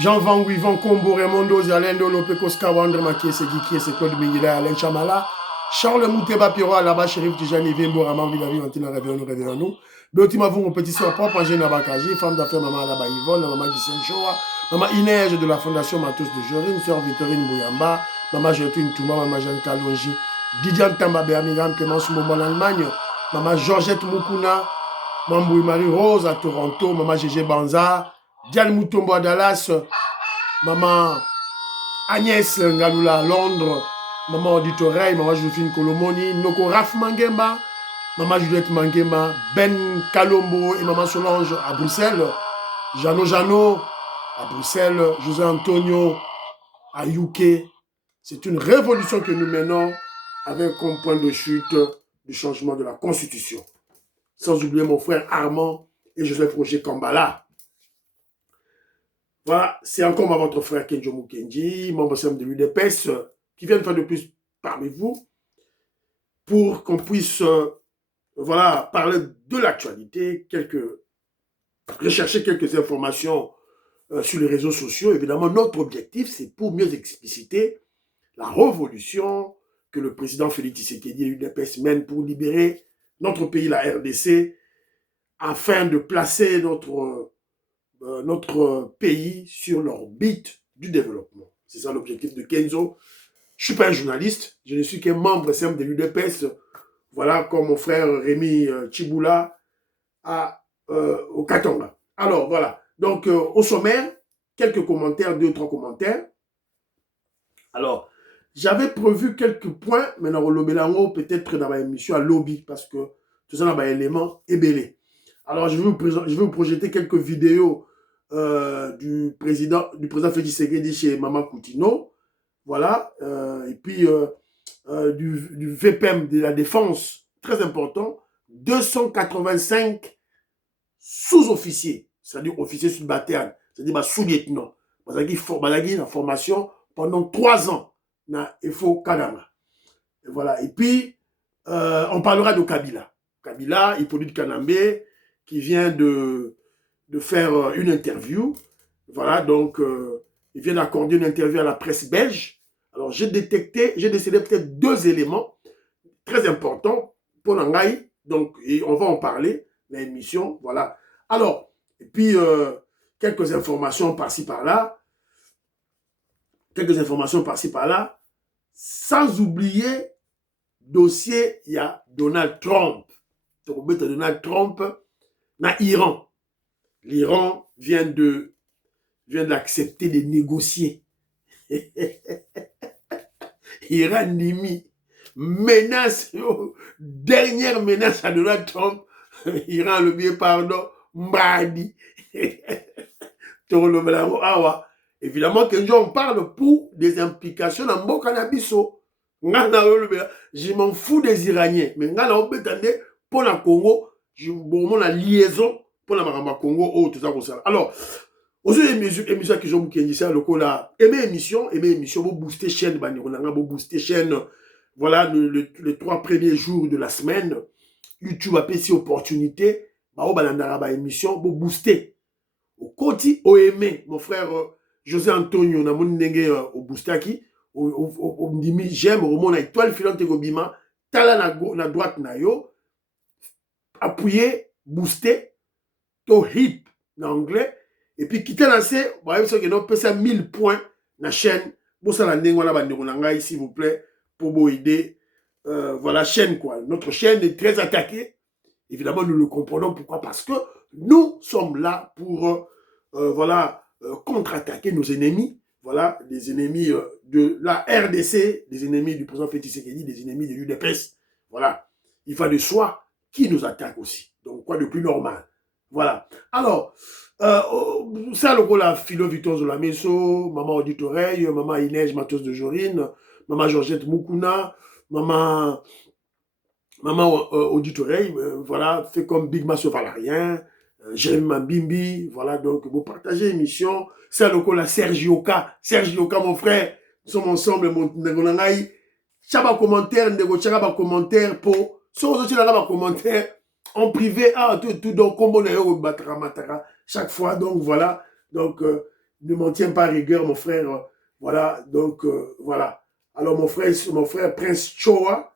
Jean Van Guivan, Combo, Raimondo, Zalendo, Lopekos, Kawandre, Makiese, Gikiese, Claude Mingila, Alain Chamala, Charles Mouteba, Piro, là-bas, Chérif Tijani, Vimbo, Raman, Vidavi, Antina, réveillons-nous. Béotima, vous, mon petit soeur propre, Angèle Nabakaji, femme d'affaires, maman là-bas, Yvonne, maman Gisèle Shoa, maman Inège de la Fondation Matos de Jorine, sœur Victorine Bouyamba, maman Gertrude Touma, maman Jeanne Kalonji, Didiane Tamba, Birmingham, Clémence Momo en Allemagne, maman Georgette Mukuna, maman Marie-Rose à Toronto, maman Gégé Banza, Diane Moutombo à Dallas, maman Agnès Ngaloula à Londres, maman Auditoreille, maman Josephine Kolomoni, Noko Raf Mangemba, maman Juliette Mangemba, Ben Kalombo et maman Solange à Bruxelles, Jano à Bruxelles, José Antonio à UK. C'est une révolution que nous menons avec comme point de chute du changement de la Constitution. Sans oublier mon frère Armand et Joseph Roger Kambala. Voilà, c'est encore votre frère Kenjo Mukenji, membre de l'UDPS, qui vient une fois de plus parmi vous pour qu'on puisse voilà, parler de l'actualité, rechercher quelques informations sur les réseaux sociaux. Évidemment, notre objectif, c'est pour mieux expliciter la révolution que le président Félix Tshisekedi et l'UDPS mènent pour libérer notre pays, la RDC, afin de placer notre pays sur l'orbite du développement. C'est ça l'objectif de Kenzo. Je ne suis pas un journaliste, je ne suis qu'un membre simple de l'UDPS, voilà, comme mon frère Rémi Chiboula au Katanga. Alors, voilà. Donc, au sommaire, quelques commentaires, 2-3 commentaires. Alors, j'avais prévu quelques points, mais dans le Bélango, peut-être dans ma émission à lobby, parce que tout ça, dans un élément ébélé. Alors, je vais vous projeter quelques vidéos du président Félix Tshisekedi chez Maman Coutinho, voilà, et puis du VPM de la Défense, très important, 285 sous-officiers, c'est-à-dire officiers subalternes, c'est-à-dire sous-lieutenants, parce qu'ils ont la formation pendant 3 ans dans EFO Kanama. Voilà, et puis on parlera de Kabila. Kabila, Hippolyte Kanambe, qui vient de faire une interview. Voilà, donc, il vient d'accorder une interview à la presse belge. Alors, j'ai décelé peut-être 2 éléments très importants pour Nangaï. Donc, et on va en parler, l'émission, voilà. Alors, et puis, quelques informations par-ci, par-là. Sans oublier, dossier, il y a Donald Trump. Donald Trump, dans l'Iran. L'Iran vient d'accepter de négocier. Iran Nimi, menace, dernière menace à Donald Trump, Iran le bien pardon, Mbadi. Évidemment que on parle pour des implications dans le cannabiso. Je m'en fous des Iraniens, mais pour le Congo, je veux la liaison pour la Congo, oh, tout ça comme ça. Alors, aussi émission que je vous dis ça, le là, aimer émission, vous booster chaîne, vous booster chaîne, voilà, les 3 premiers jours de la semaine, YouTube a payé opportunité, émission, vous booster. Au côté, au aimé, mon frère José Antonio, na mon ndenge au boostaki, au ndimi j'aime, au mon étoile filante gobima, tala na droite na yo, appuyer, booster, to hit en anglais, et puis quitter lancé, vous voyez, que nous peut 1000 points na chaîne, pour ça la ndenge la bande ngai s'il vous plaît, pour vous aider, voilà, chaîne quoi. Notre chaîne est très attaquée, évidemment nous le comprenons, pourquoi? Parce que nous sommes là pour, voilà, contre-attaquer nos ennemis, voilà, les ennemis de la RDC, les ennemis du président Félix Tshisekedi, les ennemis de l'UDPS, voilà. Il va de soi qui nous attaque aussi. Donc, quoi de plus normal? Voilà. Alors, ça, le rôle à Philo Victor Zolameso, maman Auditoreille, maman Inège Matos de Jorine, maman Georgette Mukuna, maman Auditoreille, voilà, fait comme Big Masso Valarien, Jérémy Mambimbi, voilà, donc vous partagez l'émission. C'est le rôle à Sergio K, mon frère, nous sommes ensemble, mon Ngonangaï. Chaque commentaire, commentaire pour, sur les autres, commentaire en privé, tout donc, comme on est au Batara Matara, chaque fois, donc voilà, donc, ne m'en tiens pas à rigueur, mon frère. Voilà, donc voilà. Alors mon frère Prince Choa,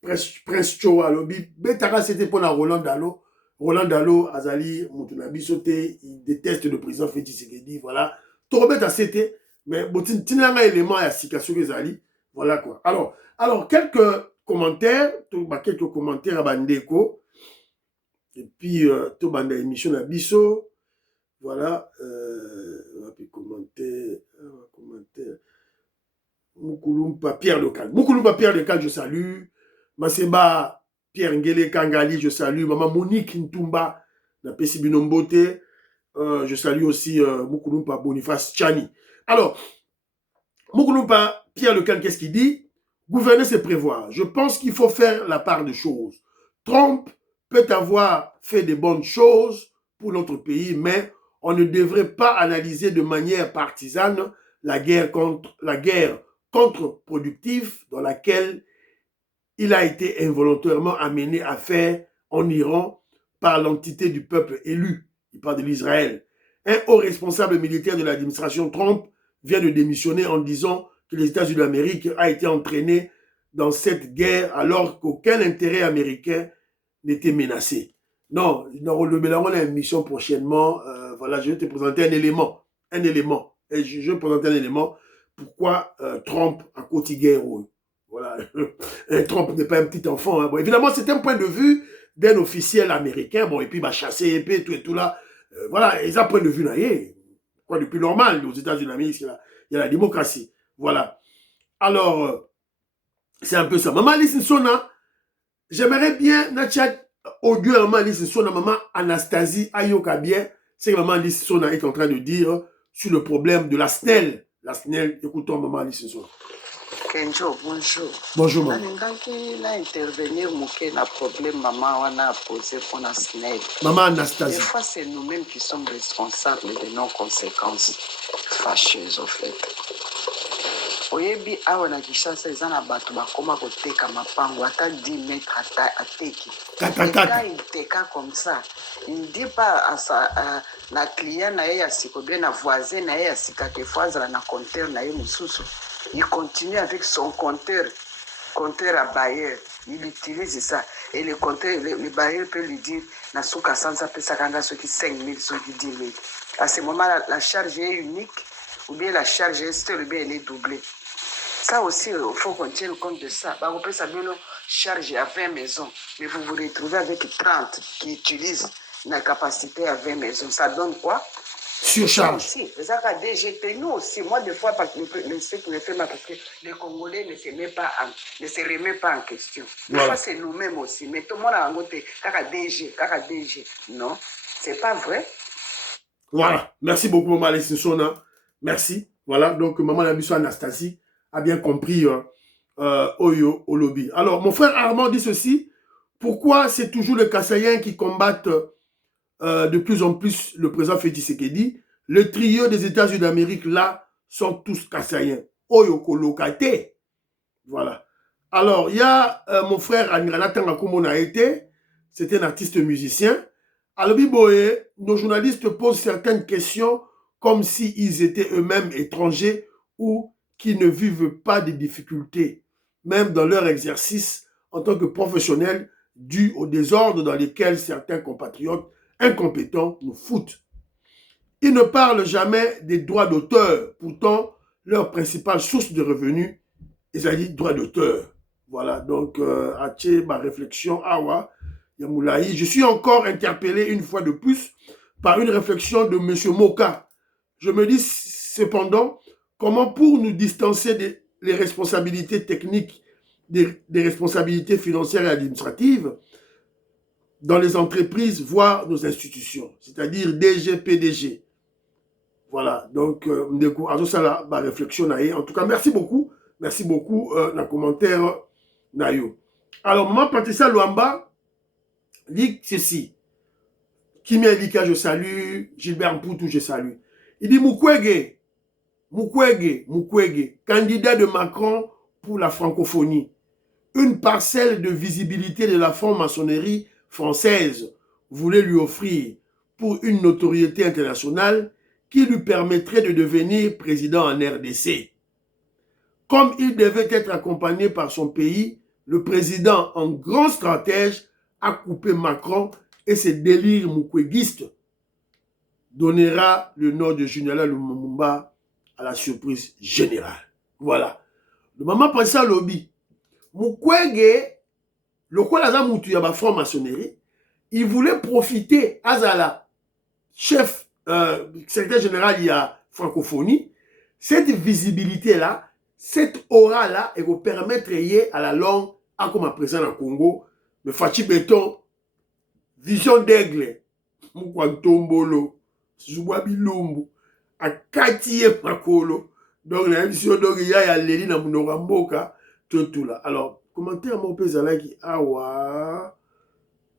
Prince Choa, lobi, Betara c'était pour la Roland Dalo. Roland Dalo, Azali, Moutunabi sauté, il déteste le président Félix Tshisekedi, voilà. Torobet a c'était, mais Tinanga élément à Sikasu Zali, voilà quoi. Alors quelques commentaires à Bandeko, et puis tout banda émission à Bisso, voilà, commentaire. Moukoulumpa Pierre Lecal, je salue. Maseba Pierre Ngele Kangali, je salue. Maman Monique Ntumba, la Pessi Binombote. Je salue aussi Moukoulumpa Boniface Chani. Alors, Moukoulumpa Pierre Lecal, qu'est-ce qu'il dit? Gouverner, c'est prévoir. Je pense qu'il faut faire la part des choses. Trump peut avoir fait de bonnes choses pour notre pays, mais on ne devrait pas analyser de manière partisane la guerre contre-productive dans laquelle il a été involontairement amené à faire en Iran par l'entité du peuple élu. Il parle de l'Israël. Un haut responsable militaire de l'administration Trump vient de démissionner en disant que les États-Unis d'Amérique ont été entraînés dans cette guerre alors qu'aucun intérêt américain n'était menacé. Non, on a une mission prochainement. Voilà, je vais te présenter un élément. Et je vais te présenter un élément. Pourquoi Trump a quotidien héros. Voilà. Trump n'est pas un petit enfant. Hein. Bon, évidemment, c'est un point de vue d'un officiel américain. Bon, et puis, il va chasser, et tout et tout là. Voilà, ils ont un point de vue là. Quoi de plus normal aux États-Unis d'Amérique, il y a la démocratie. Voilà. Alors, c'est un peu ça. Maman Alice Nsona, j'aimerais bien, Natchat, audio Maman Alice Nsona, Maman Anastasie Ayoka bien, c'est que Maman Alice Nsona est en train de dire sur le problème de la SNEL. La SNEL, écoutons Maman Alice Nsona. Kenjo, bonjour. Bonjour, maman. Nalingaki na intervenir moké na problème maman wana a posé pour la SNEL. Maman Anastasie. Des fois, c'est nous-mêmes qui sommes responsables de nos conséquences fâcheuses, au fait. Oyebi awa na Kinshasa eza na bato bakoma koteka mapango ata 10 mètres ateki. Et quand il teka comme ça, il ne dit pas à na client na ye ya siko bien na voisin na ye ya sika ke fois azala na compteur na ye mususu. Il continue avec son compteur à bailleur. Il utilise ça. Et le compteur, le bailleur peut lui dire, na souka sansa peut s'akanga ceux qui 5 000, ceux qui 10 000. À ce moment, la charge est unique, ou bien la charge est seule, ou bien elle est doublée. Ça aussi, il faut qu'on tienne compte de ça. On peut savoir une charge à 20 maisons, mais vous vous retrouvez avec 30 qui utilisent la capacité à 20 maisons. Ça donne quoi? Surcharge. Aussi, nous aussi, moi des fois, parce que ce qui me fait mal, parce que les Congolais ne se remettent pas en question. Des fois, c'est nous-mêmes aussi. Mais tout le monde a un côté, DG. Non, c'est pas vrai. Voilà, merci beaucoup, Maman Alice Nsona. Merci. Voilà, donc Maman Labiso Anastasie a bien compris Oyo Olobi. Alors, mon frère Armand dit ceci. Pourquoi c'est toujours les Kassaïens qui combattent de plus en plus le président Félix Tshisekedi? Le trio des États-Unis d'Amérique, là, sont tous Kassaïens. Oyo Kolokate. Voilà. Alors, il y a mon frère Angrana Tangakumo a été. C'est un artiste musicien. Alors, Biboé, nos journalistes posent certaines questions comme s'ils étaient eux-mêmes étrangers ou qui ne vivent pas de difficultés, même dans leur exercice en tant que professionnels, dû au désordre dans lesquels certains compatriotes incompétents nous foutent. Ils ne parlent jamais des droits d'auteur, pourtant leur principale source de revenus, ils ont dit droits d'auteur. Voilà, donc, Haché, ma réflexion, Awa, Yamoulaï. Je suis encore interpellé une fois de plus par une réflexion de M. Moka. Je me dis cependant, comment pour nous distancer des responsabilités techniques, des responsabilités financières et administratives dans les entreprises, voire nos institutions, c'est-à-dire DG, PDG. Voilà, donc, ma réflexion, en tout cas, merci beaucoup dans le commentaire. Nayo. Alors, maman Patricia Luamba dit ceci. Kimi Elika, je salue. Gilbert Mpoutou, je salue. Il dit Mukwege, candidat de Macron pour la francophonie. Une parcelle de visibilité de la franc-maçonnerie française voulait lui offrir pour une notoriété internationale qui lui permettrait de devenir président en RDC. Comme il devait être accompagné par son pays, le président, en grand stratège, a coupé Macron et ses délires moukouéguistes donnera le nom de General Lumumba à la surprise générale. Voilà. Le maman pensait à lobby. Mukwege, le quoi la moutou ya ba franc-maçonnerie, il voulait profiter Azala, chef, secrétaire général il y a francophonie, cette visibilité-là, cette aura-là, et vous permettre à la longue, à comme président au Congo, le Fachi Béton, vision d'aigle, Mukwantombolo, Zouabi Lumbu, à Katiye Makolo, donc la émission d'Oria et à Léli dans Mounoramboka, tout là. Alors, commentaire mon père Zalaki, awa,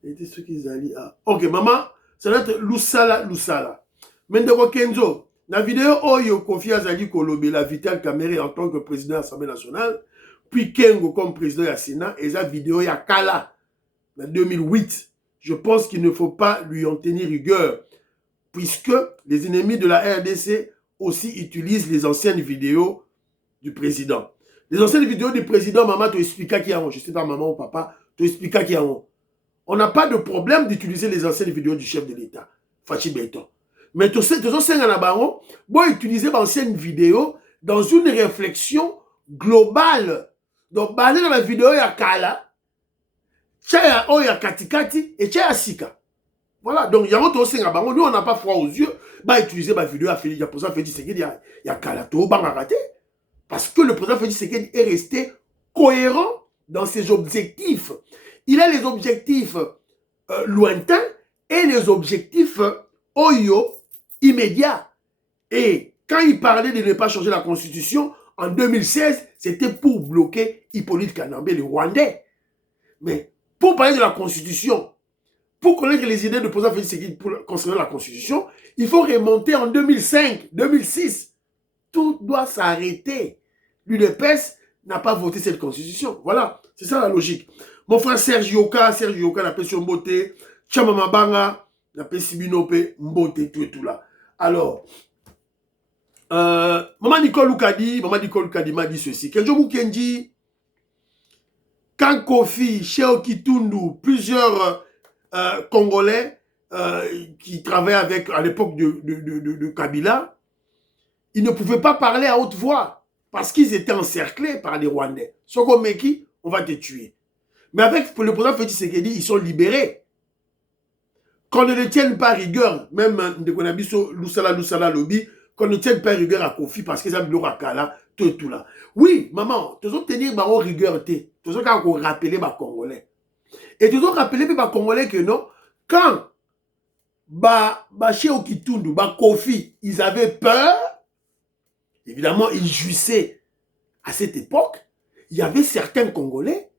et ce qu'ils allaient, ah. Ok, maman, ça doit être Lusala. Mendeko Kenzo, la vidéo Oyo confie à Zali Kolobe, la Vital Kamere en tant que président de l'Assemblée nationale, puis Kengo comme président de la Sénat, et la vidéo Yakala, en 2008. Je pense qu'il ne faut pas lui en tenir rigueur, puisque les ennemis de la RDC aussi utilisent les anciennes vidéos du président. Les anciennes vidéos du président, maman, tu expliques qui y a, je ne sais pas maman ou papa, tu expliques qui y a. On n'a pas de problème d'utiliser les anciennes vidéos du chef de l'État, Fachi Béton. Mais tu sais, utiliser l'ancienne vidéo dans une réflexion globale. Donc, dans la vidéo, il y a Kala, il y a Katikati et il y a Sika. Voilà, donc, nous, on n'a pas froid aux yeux. Utiliser ma vidéo à Félix, il y a Kala, parce que le président Félix Tshisekedi est resté cohérent dans ses objectifs. Il a les objectifs lointains et les objectifs Oyo immédiats. Et quand il parlait de ne pas changer la constitution, en 2016, c'était pour bloquer Hippolyte Kanambe, le Rwandais. Mais pour parler de la constitution, pour connaître les idées du président Félix Tshisekedi concernant la constitution, il faut remonter en 2005, 2006. Tout doit s'arrêter. L'UDPS n'a pas voté cette constitution. Voilà, c'est ça la logique. Mon frère Serge Yoka n'a pas sur Mbote, Chamama Banga, n'a pas Sibinope, Mbote, tout là. Alors, maman Nicole Loukadi m'a dit ceci. Kenjo Mukendi, quand Kofi, Cheo Kitundu, plusieurs Congolais qui travaillaient avec, à l'époque de Kabila, ils ne pouvaient pas parler à haute voix parce qu'ils étaient encerclés par les Rwandais. Soko Meki, on va te tuer. Mais avec le président Félix Tshisekedi, ils sont libérés. Qu'on ne les tienne pas rigueur, même de Abisso, Lusala Lobby, qu'on ne tienne pas rigueur à Kofi parce qu'ils ont le Kala, tout là. Oui, maman, tu dois tenir rigueur, tu dois rappeler les Congolais. Et tu dois rappeler les Congolais que non, quand chez Okitundu, Kofi, ils avaient peur, évidemment, ils jouissaient à cette époque, il y avait certains Congolais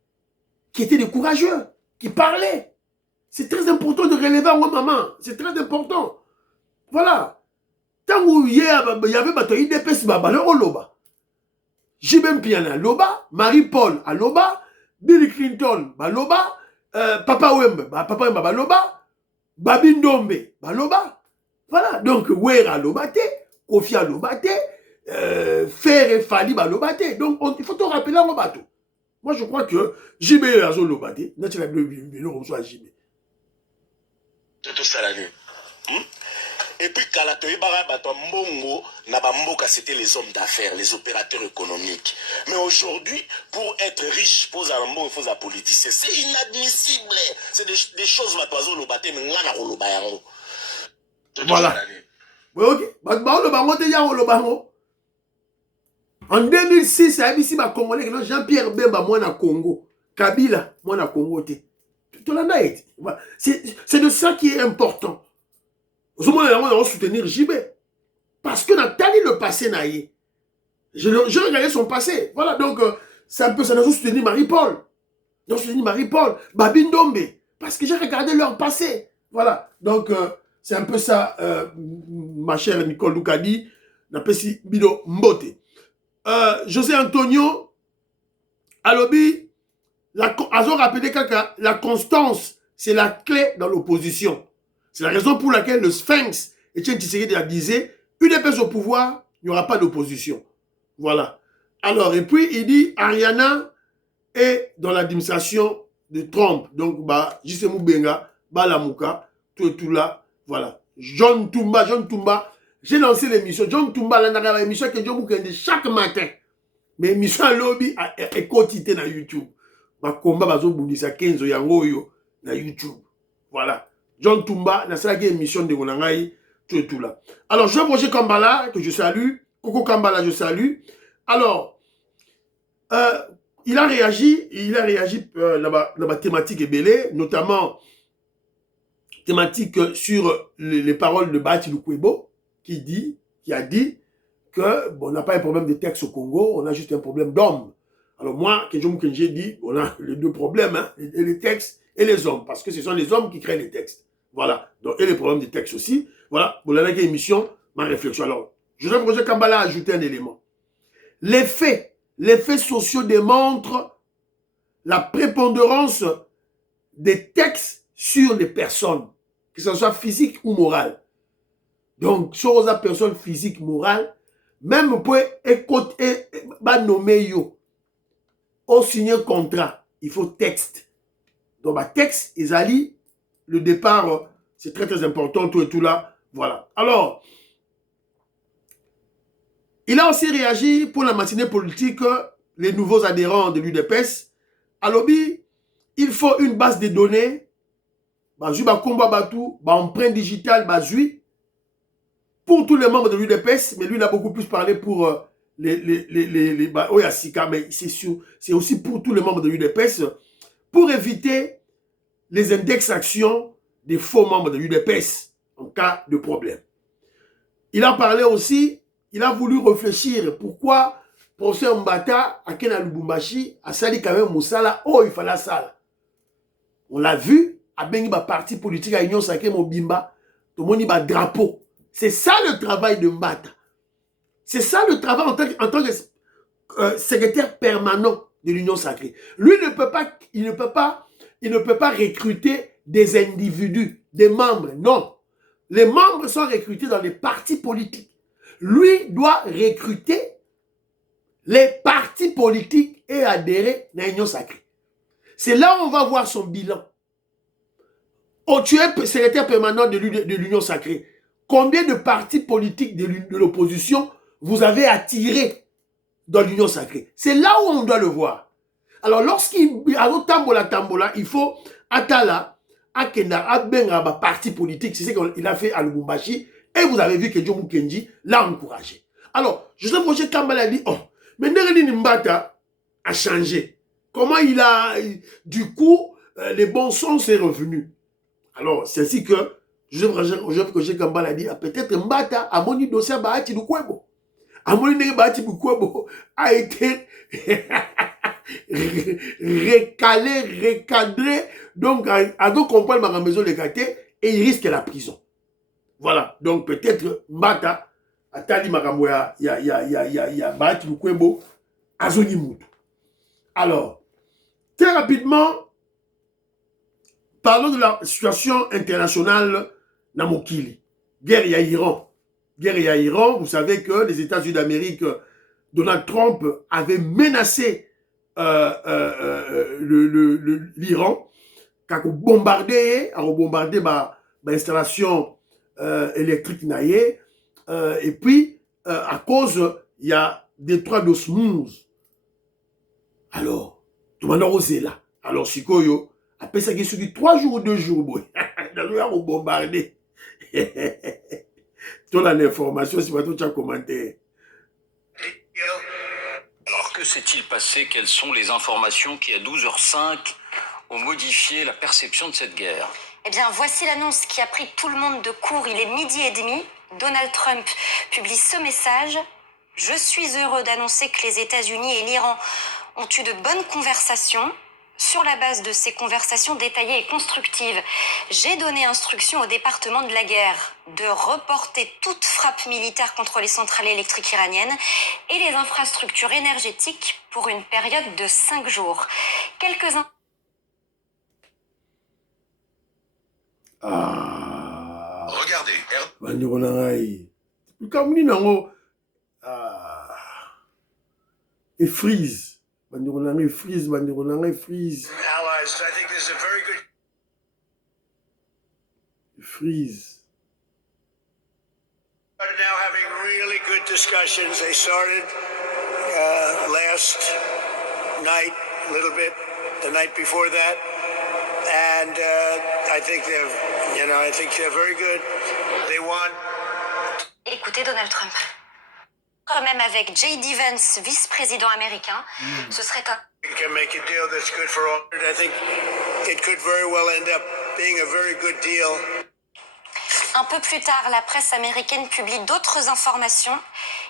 qui étaient des courageux, qui parlaient. C'est très important de relever en maman. C'est très important. Voilà. Tant qu'il y avait IDPS, Loba. Jibem Piana, Loba. Marie-Paul, à Loba. Bill Clinton, Loba. Papa Wembe, Loba. Babindombe, Loba. Voilà. Donc, Wera, Lobate. Kofi, Lobate. Fer et Fali, Lobate. Donc, il faut te rappeler en bateau. Moi, je crois que JB est à Lobate. Naturellement, on JB. Tout ça l'année. Et puis, Mbongo, c'était les hommes d'affaires, les opérateurs économiques. Mais aujourd'hui, pour être riche, il faut être politicien. C'est inadmissible. C'est des choses, voilà. Oui, ok. En 2006, il y a ici Jean-Pierre Bemba, moi, na Congo. Kabila, moi, na Congo. C'est de ça qui est important. Nous allons soutenir JB. Parce que Nathalie le passé naïe. Je regardais son passé. Voilà, donc c'est un peu ça. Nous allons soutenir Marie-Paul. Nous allons soutenir Marie-Paul. Babindombe. Parce que j'ai regardé leur passé. Voilà, donc c'est un peu ça, ma chère Nicole Loukadi. Napesi Bido Mbote. José Antonio, Alobi, Azo rappelé Kaka, la constance, c'est la clé dans l'opposition. C'est la raison pour laquelle le Sphinx, Etienne Tshisekedi disait UDPS au pouvoir, il n'y aura pas d'opposition. Voilà. Alors, et puis, il dit, Ariana est dans l'administration de Trump. Donc, bah, J.C. Benga, Balamouka, tout là, voilà. John Toumba, j'ai lancé l'émission. John Toumba, là, l'émission que John Moukende chaque matin. Mais l'émission à lobby est quotidien dans YouTube. Ma combat, bazo bundisa 15 yango yo na YouTube. Voilà. John Toumba, la seule émission de Gonangaï, tout là. Alors, Jean-Roger Kambala, que je salue. Coco Kambala, je salue. Alors, il a réagi dans ma thématique ébélée, notamment thématique sur les paroles de Bahati Lukwebo, qui a dit que bon, on n'a pas un problème de texte au Congo, on a juste un problème d'hommes. Alors moi, Kenjo j'ai dit, on a les deux problèmes, hein, les textes et les hommes, parce que ce sont les hommes qui créent les textes. Voilà. Donc, et les problèmes des textes aussi. Voilà. Pour la émission, ma réflexion. Alors, Joseph-Roger Kambala a ajouté un élément. Les faits sociaux démontrent la prépondérance des textes sur les personnes, que ce soit physique ou morale. Donc, sur les personnes physiques, morales, même pour écouter, nommer yo, au signer contrat, il faut texte. Donc, bah, texte, ils allient le départ, c'est très très important, tout et tout là. Voilà. Alors, il a aussi réagi pour la matinée politique, les nouveaux adhérents de l'UDPS. À lobby, il faut une base de données, empreinte digitale, pour tous les membres de l'UDPS, mais lui, il a beaucoup plus parlé pour Oyasika, mais c'est aussi pour tous les membres de l'UDPS, pour éviter les indexations des faux membres de l'UDPS en cas de problème. Il a parlé aussi, il a voulu réfléchir pourquoi professeur Mbata à Kena Lubumbashi a sali quand même Moussala, il fallait ça. On l'a vu, à Bengi parti politique à Union Sacrée Mobimba, tout le monde y a drapeau. C'est ça le travail de Mbata. C'est ça le travail en tant que secrétaire permanent de l'Union Sacrée. Lui il ne peut pas recruter des individus, des membres. Non. Les membres sont recrutés dans les partis politiques. Lui doit recruter les partis politiques et adhérer à l'Union Sacrée. C'est là où on va voir son bilan. Oh, tu es secrétaire permanent de l'Union Sacrée. Combien de partis politiques de l'opposition vous avez attiré dans l'Union Sacrée? C'est là où on doit le voir. Alors, lorsqu'il a tambola, il faut Atala, Akenda, Abenga, parti politique. C'est ce qu'il a fait à Lubumbashi. Et vous avez vu que John Mukenji l'a encouragé. Alors, Joseph-Roger Kambala a dit, mais Nereni Mbata a changé. Comment il a... Du coup, les bons sens sont revenus. Alors, c'est ainsi que Joseph-Roger Kambala a dit, peut-être Mbata a moni dossier à Bahati Lukwebo. Amoni Bahati Lukwebo a été recadré, donc à donc comprendre ma maison légalité et il risque la prison. Voilà, donc peut-être Mbata atali makambo ya Bahati Lukwebo azoni mutu. Alors, très rapidement, parlons de la situation internationale Namokili. Guerre à Iran. Guerre à Iran, vous savez que les États-Unis d'Amérique, Donald Trump avait menacé l'Iran quand on bombardait l'installation électrique naïe et puis à cause il y a détroit d'osmose. Alors, tout le monde est là. Alors, Sikoyo, après ça, il y a 3 jours ou 2 jours, on bombardé. Toute l'information, c'est pas tout un commentaire. Alors, que s'est-il passé? Quelles sont les informations qui, à 12h05, ont modifié la perception de cette guerre? Eh bien, voici l'annonce qui a pris tout le monde de court. Il est 12h30. Donald Trump publie ce message. Je suis heureux d'annoncer que les États-Unis et l'Iran ont eu de bonnes conversations. Sur la base de ces conversations détaillées et constructives, j'ai donné instruction au département de la guerre de reporter toute frappe militaire contre les centrales électriques iraniennes et les infrastructures énergétiques pour une période de 5 jours. Regardez. Kamuni nango et freeze. Bandironanga freeze, bandironanga freeze. Allies, I think this is a very good. Freeze. Started now having really good discussions. They started last night, a little bit, the night before that, and I think they're very good. They want. Écoutez Donald Trump. Même avec J.D. Vance, vice-président américain, ce serait un... You can make a deal that's good for all. I think it could very well end up being a very good deal. Un peu plus tard, la presse américaine publie d'autres informations.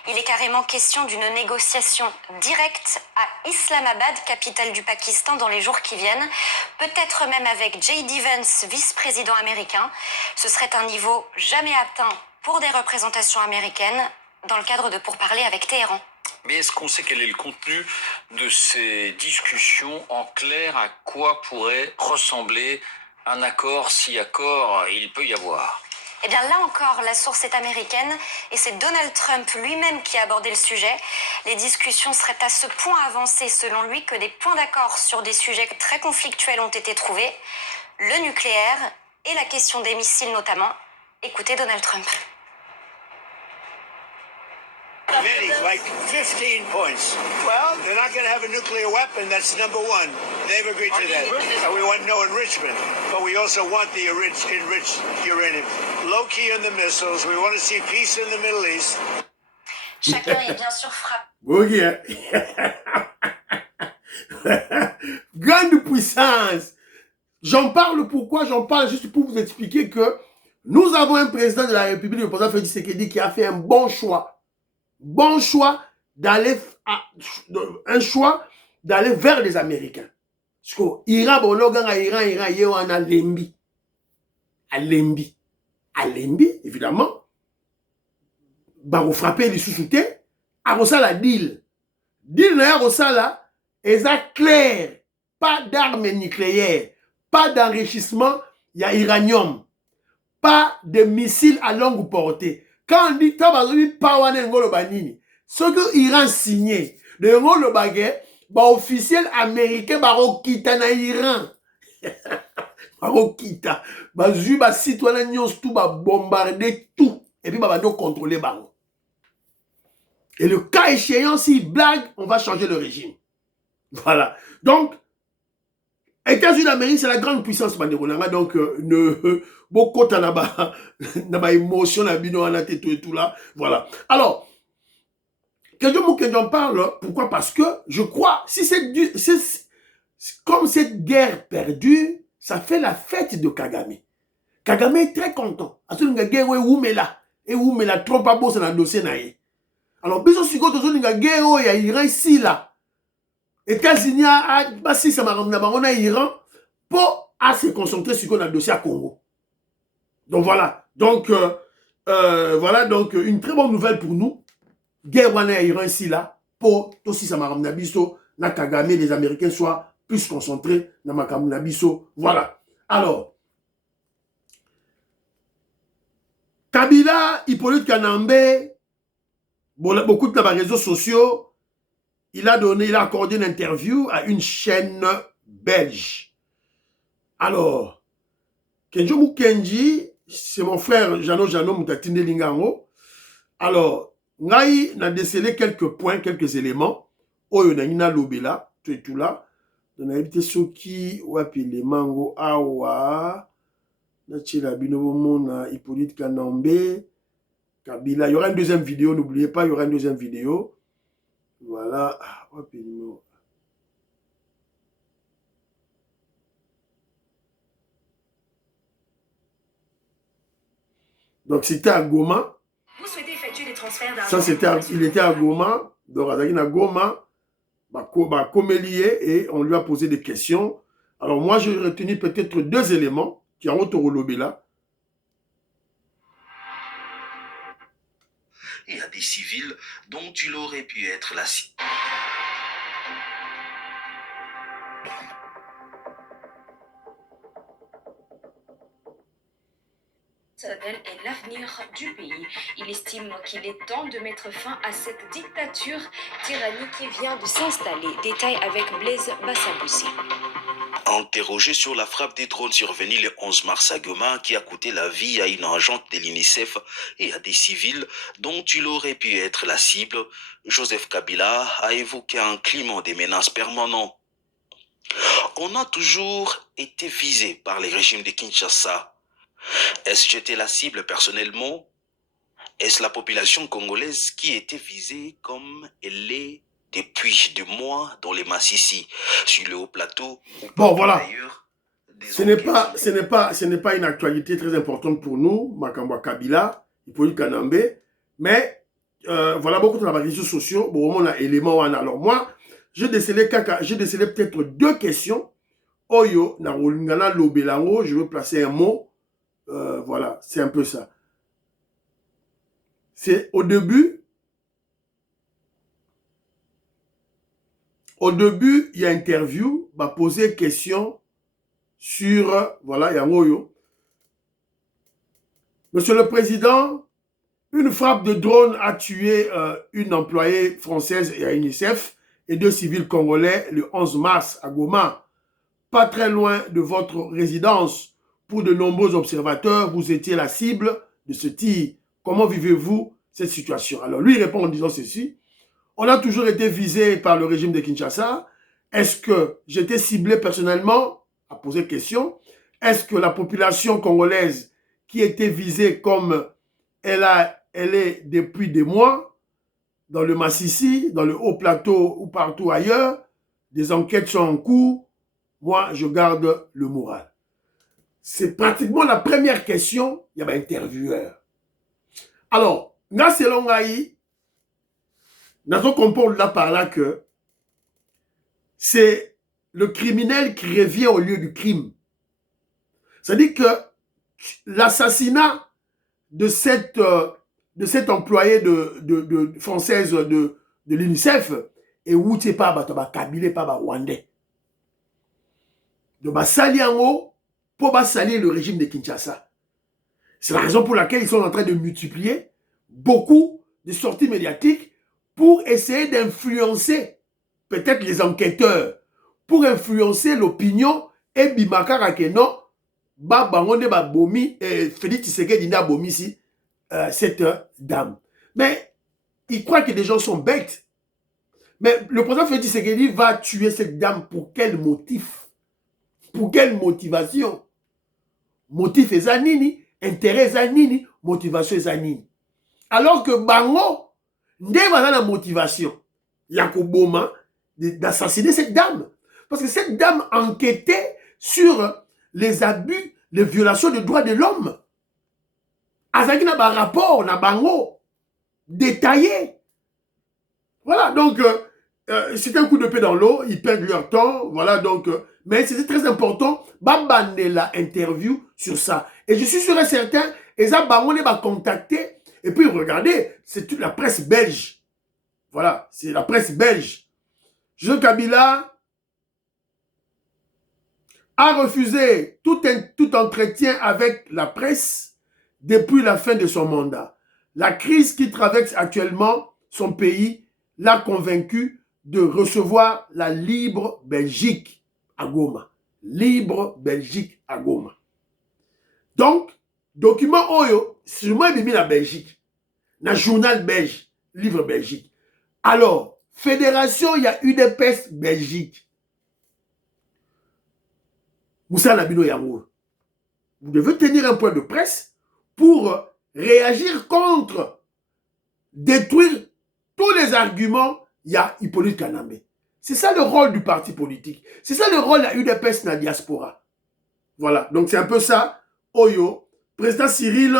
Il est carrément question d'une négociation directe à Islamabad, capitale du Pakistan, dans les jours qui viennent. Peut-être même avec J.D. Vance, vice-président américain. Ce serait un niveau jamais atteint pour des représentations américaines dans le cadre de pourparlers avec Téhéran. Mais est-ce qu'on sait quel est le contenu de ces discussions? En clair, à quoi pourrait ressembler un accord, si accord il peut y avoir? Eh bien là encore, la source est américaine et c'est Donald Trump lui-même qui a abordé le sujet. Les discussions seraient à ce point avancées selon lui que des points d'accord sur des sujets très conflictuels ont été trouvés. Le nucléaire et la question des missiles notamment. Écoutez Donald Trump. Many, like 15 points. Well, they're not going to have a nuclear weapon. That's number one. They've agreed to that. And we want no enrichment. But we also want the enriched uranium. Low key on the missiles. We want to see peace in the Middle East. Chacun est bien sûr frappé. Ok. Grande puissance. J'en parle pourquoi? J'en parle juste pour vous expliquer que nous avons un président de la République, le président Félix Tshisekedi, qui a fait un bon choix. Bon choix d'aller vers les Américains. Parce que Iran, bon, Iran, il y a un Alembi. Alembi, évidemment. Baro frappé les sous-soutés. Arosa la deal. Deal na Arosa la, est clair. Pas d'armes nucléaires. Pas d'enrichissement, il y a uranium. Pas de missiles à longue portée. Quand on dit Tabazoli Pawane Ngolo Banini, ce que l'Iran signé, le Ngolo Bagay, officiel américain, Barokita na Iran. Barokita. Bazu, citoyen nyons tout, bombarder tout. Et puis, doit contrôler Baro. Et le cas échéant, s'il blague, on va changer le régime. Voilà. Donc, États-Unis d'Amérique, c'est la grande puissance, donc beaucoup de émotion, et tout là, voilà. Alors, que j'en parle, pourquoi? Parce que je crois, si comme cette guerre perdue, ça fait la fête de Kagame. Kagame est très content. Une guerre où la trop pas beau, c'est dans le dossier. Alors, besoin de une guerre où il y a Iran ici là. États-Unis a passé ça à Iran pour se concentrer sur le dossier à Congo. Donc voilà. Donc, voilà donc une très bonne nouvelle pour nous. Guerre à Iran ici là pour aussi ça m'a biso na Kagame, les Américains soient plus concentrés dans ma biso. Voilà. Alors, Kabila, Hippolyte Kanambe, beaucoup de réseaux sociaux. Il a accordé une interview à une chaîne belge. Alors, Kenjo Mukenji, c'est mon frère Jano Moutatine Lingango. Alors, Ngai n'a décelé quelques points, quelques éléments. Oyo na ina lobela, tout là. On a évité Soki, wapi les mango awa. Na chila binobo mona, Hippolyte Kanambe, Kabila. Il y aura une deuxième vidéo, n'oubliez pas, il y aura une deuxième vidéo. Voilà. Donc c'était à Goma. Vous souhaitez effectuer des transferts d'argent? Ça il était à Goma. Donc à Goma, et on lui a posé des questions. Alors moi j'ai retenu peut-être deux éléments qui ont été là. Il y a des civils dont il aurait pu être la cible. citoyenne et l'avenir du pays. Il estime qu'il est temps de mettre fin à cette dictature tyrannique qui vient de s'installer. Détail avec Blaise Bassaboussi. Interrogé sur la frappe des drones survenue le 11 mars à Goma qui a coûté la vie à une agente de l'UNICEF et à des civils dont il aurait pu être la cible, Joseph Kabila a évoqué un climat de menaces permanent. On a toujours été visé par les régimes de Kinshasa. Est-ce que j'étais la cible personnellement? Est-ce la population congolaise qui était visée comme elle est depuis 2 mois dans les Massissi, sur le haut plateau ou bon, voilà. Ce n'est pas une actualité très importante pour nous, Makamba Kabila, Hippolyte Kanambe, mais voilà beaucoup de la réseaux sociaux, bon, on a élément. Alors moi, j'ai décelé peut-être 2 questions. Oyo, na Rolingana Lobelango, je veux placer un mot. Voilà, c'est un peu ça. C'est au début, il y a interview, va poser question sur, voilà, Yangoyo. Monsieur le Président, une frappe de drone a tué une employée française et à UNICEF et 2 civils congolais le 11 mars à Goma, pas très loin de votre résidence. Pour de nombreux observateurs, vous étiez la cible de ce tir. Comment vivez-vous cette situation? Alors lui répond en disant ceci. On a toujours été visé par le régime de Kinshasa. Est-ce que j'étais ciblé personnellement? À poser question. Est-ce que la population congolaise qui était visée comme elle est depuis des mois, dans le Massissi, dans le haut plateau ou partout ailleurs, des enquêtes sont en cours, moi je garde le moral. C'est pratiquement la première question, il y a un intervieweur. Alors, nga selon ngai, nous comprenons là par là que c'est le criminel qui revient au lieu du crime. C'est-à-dire que l'assassinat de cette employée française de l'UNICEF et où tu pas Kabila pas Rwandais. Donc sali yango pour salir le régime de Kinshasa. C'est la raison pour laquelle ils sont en train de multiplier beaucoup de sorties médiatiques pour essayer d'influencer peut-être les enquêteurs, pour influencer l'opinion et bimakara que non, Félix Tshisekedi n'a bomi ici cette dame. Mais il croit que les gens sont bêtes. Mais le président Félix Tshisekedi va tuer cette dame pour quel motif? Pour quelle motivation? Motif est zanini, intérêt est zanini, motivation est zanini. Alors que Bango, n'est pas la motivation. Yakoboma d'assassiner cette dame. Parce que cette dame enquêtait sur les abus, les violations des droits de l'homme. Azaki n'a pas rapport, n'a bango, détaillé. Voilà, donc, c'est un coup de paix dans l'eau, ils perdent leur temps, voilà, donc, mais c'est très important, Babanela interview sur ça. Et je suis sûr et certain, Eza Bangoné va contacter, et puis regardez, c'est toute la presse belge. Voilà, c'est la presse belge. Joseph Kabila a refusé tout entretien avec la presse depuis la fin de son mandat. La crise qui traverse actuellement son pays l'a convaincu de recevoir la Libre Belgique à Goma. Libre Belgique à Goma. Donc, document Oyo, c'est moi qui ai mis la Belgique. Dans le journal belge, Libre Belgique. Alors, fédération, il y a UDPS Belgique. Moussa Nabino Yangour. Vous devez tenir un point de presse pour réagir contre, détruire tous les arguments, il y a Hippolyte Kanambe. C'est ça le rôle du parti politique. C'est ça le rôle de la UDPS dans la diaspora. Voilà, donc c'est un peu ça. Oyo, président Cyril,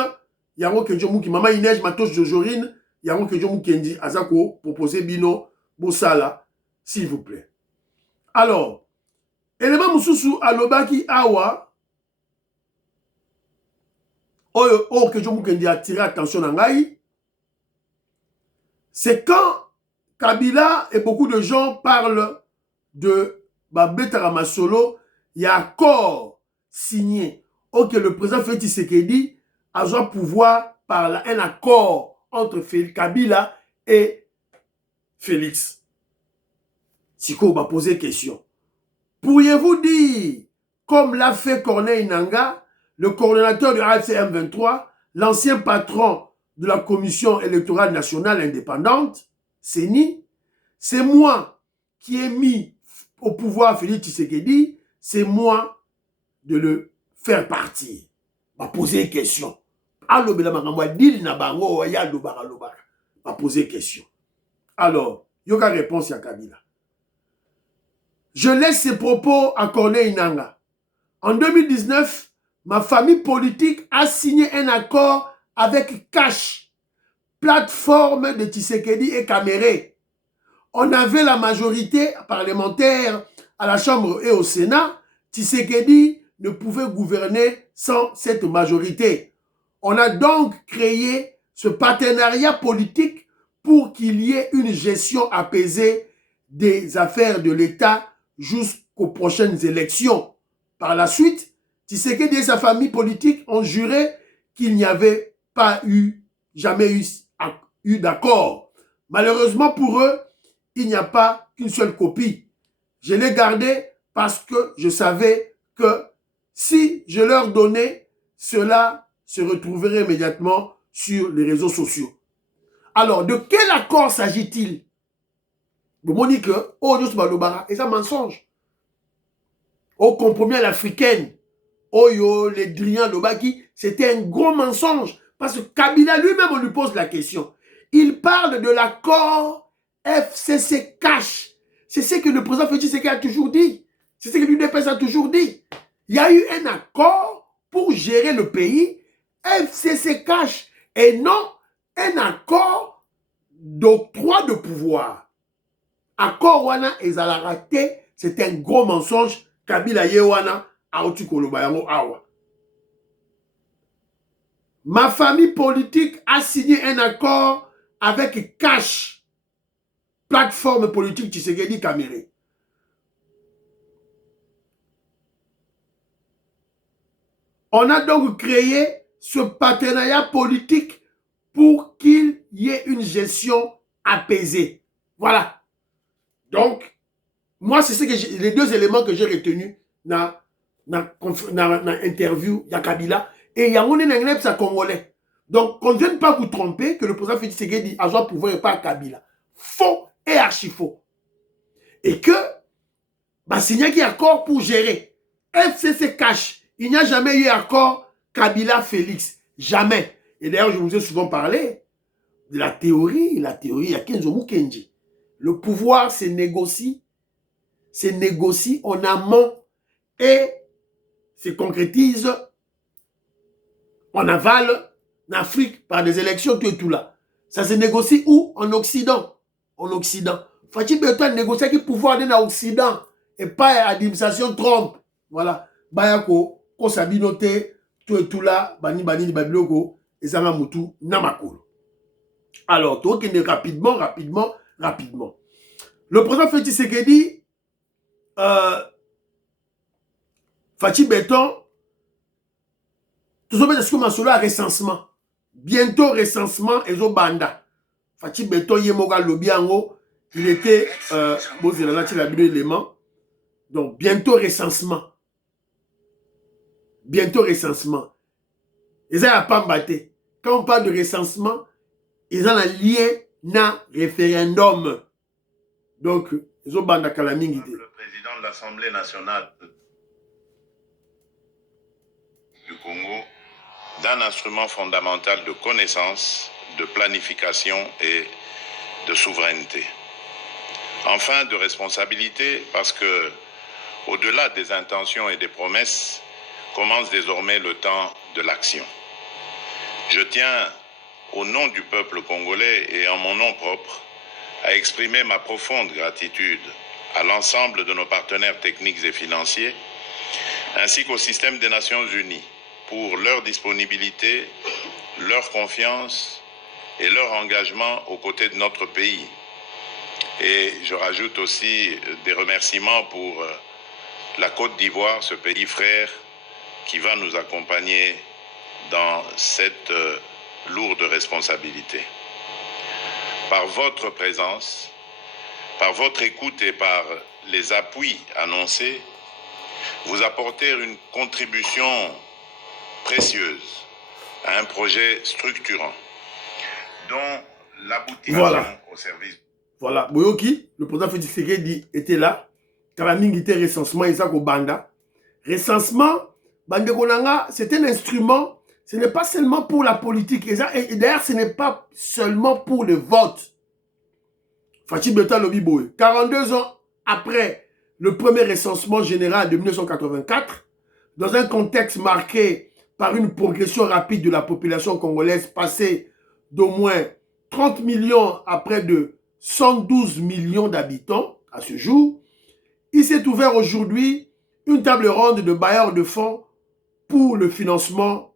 Yango Kedjomouki, Maman Inès, Matos Jojorine, Yango Kedjomouki Kendi, Azako, proposé Bino, Boussala, s'il vous plaît. Alors, élément Moussoussou, Alobaki, Awa, Oyo, Kedjomouki Kendi a tiré attention à Ngaï, c'est quand Kabila et beaucoup de gens parlent de Babeta Ramasolo, il y a accord signé. Ok, le président Félix Tshisekedi azwa pouvoir par un accord entre Kabila et Félix. Siko va poser question. Pourriez-vous dire, comme l'a fait Corneille Nangaa, le coordonnateur du AFC M23, l'ancien patron de la Commission électorale nationale indépendante, CENI, c'est moi qui ai mis au pouvoir Félix Tshisekedi, c'est moi de le faire partir. Va poser question. Alors, va poser question. Alors, yoga réponse à Kabila. Je laisse ces propos à Corneille Nangaa. En 2019, ma famille politique a signé un accord avec Cash, plateforme de Tshisekedi et Kamere. On avait la majorité parlementaire à la Chambre et au Sénat. Tshisekedi ne pouvait gouverner sans cette majorité. On a donc créé ce partenariat politique pour qu'il y ait une gestion apaisée des affaires de l'État jusqu'aux prochaines élections. Par la suite, Tshisekedi et sa famille politique ont juré qu'il n'y avait jamais eu d'accord. Malheureusement pour eux, il n'y a pas qu'une seule copie. Je l'ai gardé parce que je savais que si je leur donnais, cela se retrouverait immédiatement sur les réseaux sociaux. Alors, de quel accord s'agit-il? Vous m'avez dit que, et ça mensonge. Au compromis à l'africaine, les Drian Lobaki, c'était un gros mensonge. Parce que Kabila lui-même, on lui pose la question. Il parle de l'accord FCC Cash. C'est ce que le président Félix Tshisekedi a toujours dit. C'est ce que l'UDPS a toujours dit. Il y a eu un accord pour gérer le pays, FCC Cash, et non un accord d'octroi de pouvoir. Accord wana ezala raté, c'est un gros mensonge. Kabila yewana aouti koloba yango awa. Ma famille politique a signé un accord avec Cash, plateforme politique Tshisekedi Kamere. On a donc créé ce partenariat politique pour qu'il y ait une gestion apaisée. Voilà. Donc, moi, c'est les deux éléments que j'ai retenus dans l'interview de Kabila. Et il y a un Congolais. Donc, qu'on ne vienne pas vous tromper que le président Félix Tshisekedi a besoin de pouvoir et pas Kabila. Faux et archi faux. Et que, signer un accord pour gérer. FCC Cash. Il n'y a jamais eu accord Kabila-Félix. Jamais. Et d'ailleurs, je vous ai souvent parlé de la théorie. La théorie, il y a Kenzo Mukenji. Le pouvoir se négocie en amont et se concrétise en aval, en Afrique, par des élections, tout et tout là. Ça se négocie où? En Occident. En Occident. Faut-il bien négocier avec le pouvoir en Occident et pas l'administration Trump. Voilà. Bayako, Kosabinote, tout et tout là, Bani Babiloko, et Zama Moutou, Namakolo. Alors, tout est rapidement. Le président Félix Tshisekedi, Fachi Beton, tout ce qui est recensement. Bientôt recensement et Banda. Fachi Beton, Yemoga Lobiango, il était élément. Donc, bientôt recensement. Ils ont pas battu. Quand on parle de recensement, ils ont un lien na référendum. Donc, ils ont Banda Kalamingi. Le président de l'Assemblée nationale du Congo, d'un instrument fondamental de connaissance, de planification et de souveraineté. Enfin, de responsabilité, parce que, au-delà des intentions et des promesses, commence désormais le temps de l'action. Je tiens, au nom du peuple congolais et en mon nom propre, à exprimer ma profonde gratitude à l'ensemble de nos partenaires techniques et financiers, ainsi qu'au système des Nations Unies, pour leur disponibilité, leur confiance et leur engagement aux côtés de notre pays. Et je rajoute aussi des remerciements pour la Côte d'Ivoire, ce pays frère qui va nous accompagner dans cette lourde responsabilité. Par votre présence, par votre écoute et par les appuis annoncés, vous apportez une contribution précieuse à un projet structurant dont l'aboutissement au service. Voilà, Boyoki, le président Félix Tshisekedi était là. Kalamingi était recensement, Isaac Banda. Recensement, Bande Konanga, c'est un instrument, ce n'est pas seulement pour la politique. Et d'ailleurs, ce n'est pas seulement pour le vote. Fatih Beta Lobi Boye. 42 ans après le premier recensement général de 1984, dans un contexte marqué par une progression rapide de la population congolaise passée d'au moins 30 millions à près de 112 millions d'habitants à ce jour, il s'est ouvert aujourd'hui une table ronde de bailleurs de fonds pour le financement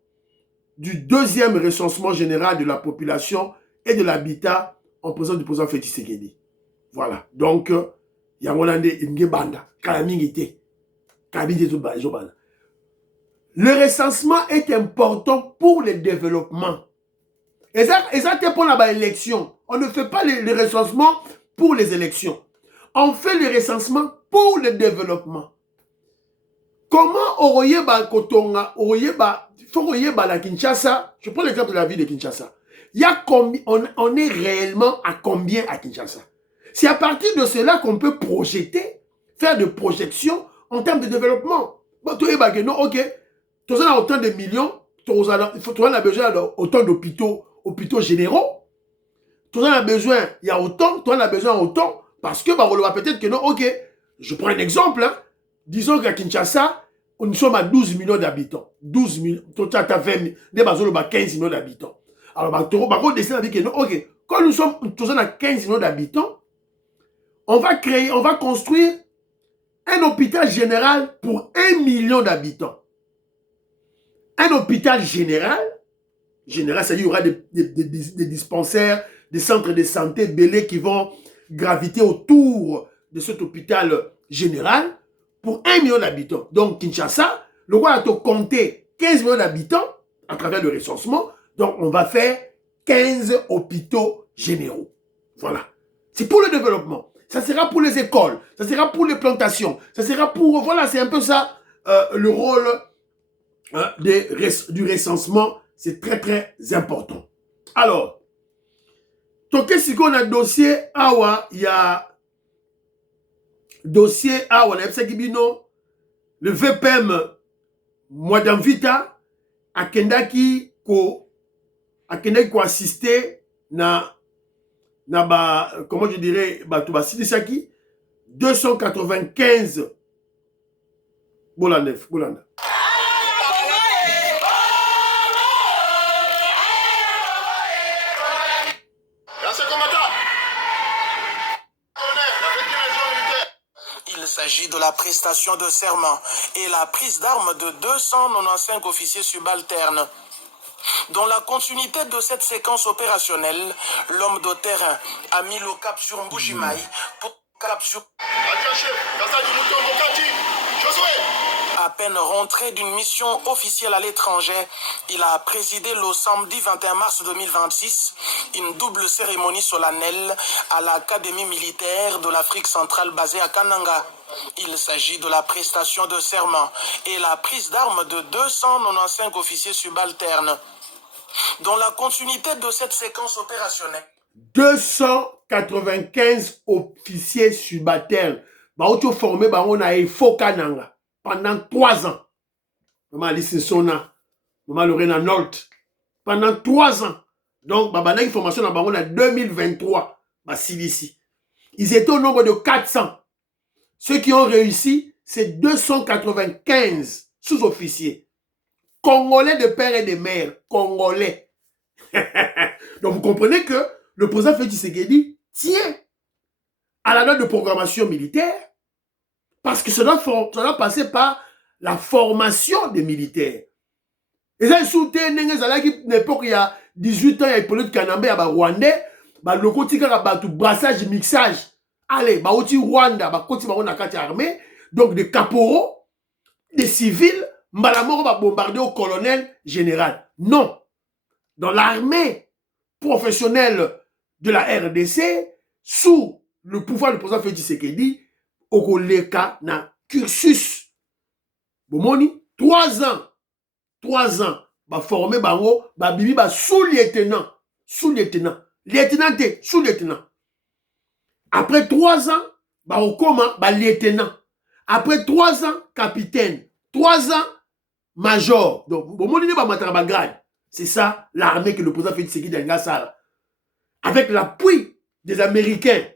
du deuxième recensement général de la population et de l'habitat en présence du président Félix Tshisekedi. Voilà. Donc, il y a un banda. Le recensement est important pour le développement. Et ça c'est pour l'élection. On ne fait pas le recensement pour les élections. On fait le recensement pour le développement. Comment Oroyeba Kotonga, Oroyeba la Kinshasa, je prends l'exemple de la ville de Kinshasa. On est réellement à combien à Kinshasa? C'est à partir de cela qu'on peut projeter, faire des projections en termes de développement. Bon, tu es non, ok, tu as autant de millions, tu as besoin d'autant d'hôpitaux généraux. Tu en as besoin, il y a autant, tu en as besoin autant, parce que on va peut-être que non, ok, je prends un exemple, hein. Disons qu'à Kinshasa, nous sommes à 12 millions d'habitants. 12 millions, tu as 20 15 millions d'habitants. Alors, tu vas décider avec que non, ok, quand nous sommes à 15 millions d'habitants, on va construire un hôpital général pour 1 million d'habitants. Un hôpital général, c'est-à-dire qu'il y aura des dispensaires, des centres de santé belés qui vont graviter autour de cet hôpital général pour 1 million d'habitants. Donc, Kinshasa, le roi a compté 15 millions d'habitants à travers le recensement. Donc, on va faire 15 hôpitaux généraux. Voilà. C'est pour le développement. Ça sera pour les écoles. Ça sera pour les plantations. Ça sera pour... Voilà, c'est un peu ça le rôle du recensement. C'est très, très important. Alors, qu'est-ce qu'on a dossier awa, il y a dossier awa, le VPM Mwadamvita akendaki ko assister na comment je dirais, Sidisaki 295 Bolanda. Il s'agit de la prestation de serment et la prise d'armes de 295 officiers subalternes. Dans la continuité de cette séquence opérationnelle, l'homme de terrain a mis le cap sur Mbujimaï pour capturer. À peine rentré d'une mission officielle à l'étranger, il a présidé le samedi 21 mars 2026 une double cérémonie solennelle à l'Académie militaire de l'Afrique centrale basée à Kananga. Il s'agit de la prestation de serment et la prise d'armes de 295 officiers subalternes. Dans la continuité de cette séquence opérationnelle, 295 officiers subalternes ont formé Kananga pendant 3 ans. Maman Alice Sona, Maman Lorena Nolt, pendant 3 ans. Donc, une formation en 2023. Ils étaient au nombre de 400. Ceux qui ont réussi, c'est 295 sous-officiers. Congolais de père et de mère. Congolais. Donc, vous comprenez que le président Félix Tshisekedi tient à la note de programmation militaire parce que ça doit passer par la formation des militaires. Et ça, soutient l'époque, il y a 18 ans, il y a Hippolyte Kanambe, il y a Rwandais, le côté brassage, mixage. Allez, Rwanda, côté armée, donc des caporaux, des civils, Mbalamoro va bombarder au colonel général. Non. Dans l'armée professionnelle de la RDC, sous le pouvoir du président Félix Tshisekedi, Okoleka na cursus. Bomoni, 3 ans. 3 ans. Ba formé bango, ba bibi ba sous-lieutenant. Sous-lieutenant. Lieutenant T, sous-lieutenant. Après 3 ans, ba okoma, ba lieutenant. Après 3 ans, capitaine. 3 ans, major. Donc, bomoni ne ba matara ba grade. C'est ça l'armée que le président Félix Tshisekedi a ça. Avec l'appui des Américains.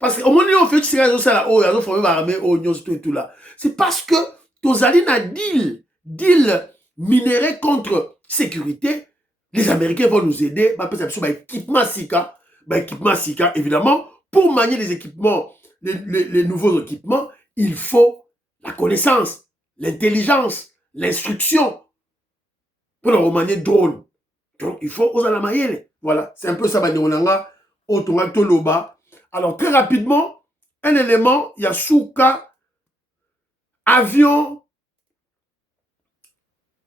Parce qu'au moment où Félix Tshisekedi a oh, il a formé l'armée, oh, et tout là. C'est parce que Tozali na deal minéré contre sécurité. Les Américains vont nous aider. Équipement Sika, évidemment, pour manier les équipements, les nouveaux équipements, il faut la connaissance, l'intelligence, l'instruction. Pour le remanier drone. Donc, il faut oser la mailler. Voilà, c'est un peu ça, Toloba. Alors, très rapidement, un élément, il y a Souka, avion.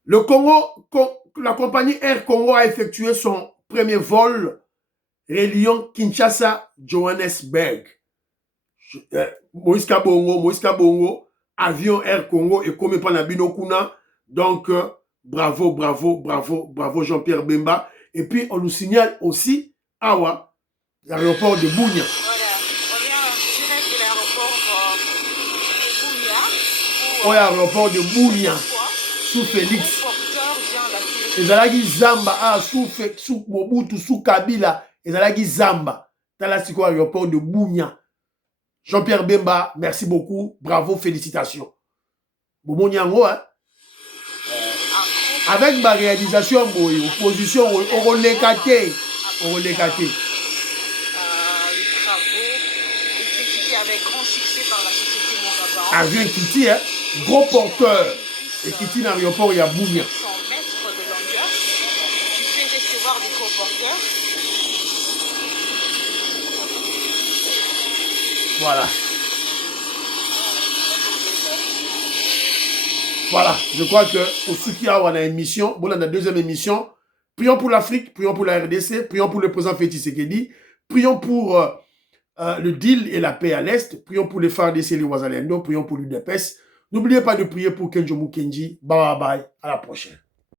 Le Congo, la compagnie Air Congo a effectué son premier vol reliant Kinshasa, Johannesburg. Moïse Kabongo, avion Air Congo et comme Panabino Kuna. Donc, bravo, bravo, bravo, bravo Jean-Pierre Bemba. Et puis, on nous signale aussi, Awa, l'aéroport de Bounia. Voilà, on vient direct de l'aéroport de Bounia. L'aéroport de Bounia, sous Félix. Ezalaki Zamba, sous Mobutu, sous Kabila, Ezalaki Zamba. Dans l'aéroport de Bounia. Jean-Pierre Bemba, merci beaucoup, bravo, félicitations. Boumoniango, hein? Avec ma réalisation, opposition, on relécaté. Les travaux exécutés avec grand succès par la société Mongaba. Avion Kiti, hein? Gros porteur. Et Kiti dans l'aéroport, il y a Bounia. 100 mètres de longueur. Tu fais recevoir des gros porteurs. Voilà. Voilà, je crois que pour ceux qui ont une émission, bon, on a la deuxième émission. Prions pour l'Afrique, prions pour la RDC, prions pour le président Félix Tshisekedi, prions pour le deal et la paix à l'Est, prions pour les FARDC et les Ouazalendo, prions pour l'UDPS. N'oubliez pas de prier pour Kenjo Mukenji. Bye bye, à la prochaine.